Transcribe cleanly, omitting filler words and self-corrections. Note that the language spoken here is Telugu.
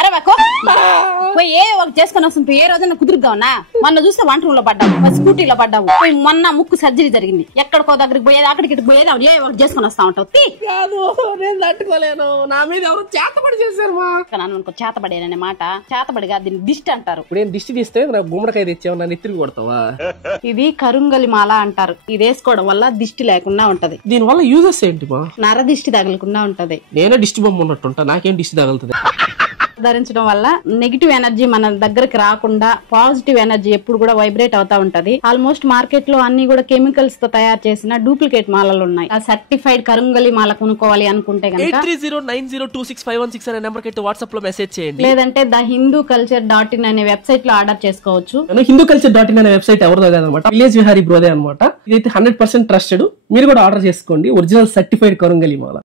అరే పోయి ఏ ఒక చేసుకుని వస్తుంది ఏ రోజైనా కుదురుగావునా మొన్న చూస్తే వంట రూమ్ లో పడ్డావు స్కూటీలో పడ్డావు మొన్న ముక్కు సర్జరీ జరిగింది ఎక్కడికో దగ్గరికి పోయేది అక్కడికి పోయేది ఏ ఒకటి చేసుకుని వస్తా ఉంటావు నేను తట్టుకోలేను నా మీద ఎవరు చేతబడి చేశారు చేతబడేననే మాట చేతబడిగా దీన్ని దిష్టి అంటారు. ఇప్పుడు నేను దిష్టి తీస్తే గుమ్మడికాయ తెచ్చావు నన్ను ఎత్తిరి కొడతావా? ఇది కరుంగలి మాల అంటారు. ఇది వేసుకోవడం వల్ల దిష్టి లేకుండా ఉంటది. దీని వల్ల యూజెస్ ఏంటి మా? నర దిష్టి తగలకుండా ఉంటది. నేనే దిష్టి బొమ్మ ఉన్నట్టుంటా నాకేం దిష్టి తగులుతుంది? ధరించడం వల్ల నెగిటివ్ ఎనర్జీ మన దగ్గరికి రాకుండా పాజిటివ్ ఎనర్జీ ఎప్పుడు కూడా వైబ్రేట్ అవుతా ఉంటది. ఆల్మోస్ట్ మార్కెట్ లో అన్ని కూడా కెమికల్స్ తో తయారు చేసిన డూప్లికేట్ మాలలు ఉన్నాయి. ఆ సర్టిఫైడ్ కరుంగలి మాల కొనుక్కోవాలి అనుకుంటే కనుక 8309026516 అనే నెంబర్ కి వాట్సాప్ లో మెసేజ్ చేయండి. లేదంటే thehinduculture.in అనే వెబ్సైట్ లో ఆర్డర్ చేసుకోవచ్చు. hinduculture.in అనే వెబ్సైట్ ఎవరిదో కాదనమాట, విలేజ్ విహారీ బ్రోదే అనమాట. ఇదైతే 100% ట్రస్టెడ్. మీరు కూడా ఆర్డర్ చేసుకోండి ఒరిజినల్ సర్టిఫైడ్ కరుంగలి మాల.